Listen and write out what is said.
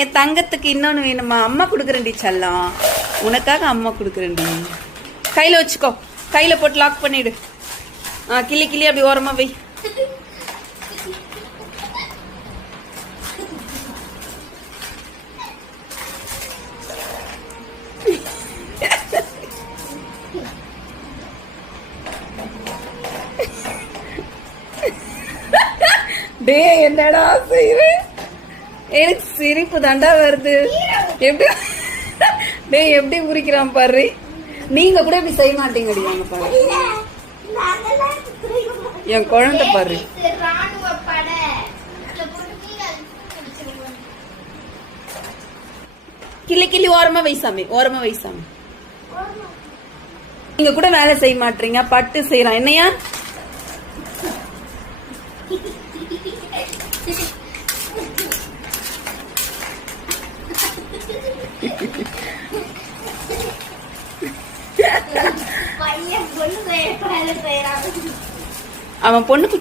என் தங்கத்துக்கு இன்னொன்று வேணுமா? அம்மா கொடுக்குறேன்டி செல்லம், உனக்காக அம்மா கொடுக்குறேன்டி. கையில் வச்சுக்கோ, கையில் போட்டு லாக் பண்ணிடு. கிளி கிளி அப்படி ஓரமாக வை. டே என்னடா செய்வே, எனக்கு சிரிப்பு தாண்டா வருது. எப்படி டே எப்படி முறிக்கிறான் பாரு. நீங்க கூட இப்படி செய்ய மாட்டீங்கடி. அங்க பாரு என் குழந்தை பாரு. கிளி கிளி ஓரமா வைசாமி, ஓரமா வைசாமி. நீங்க கூட வேலை செய்ய மாட்டீங்க, பட்டு செய்யறான் என்னையா. அவன் பொண்ணு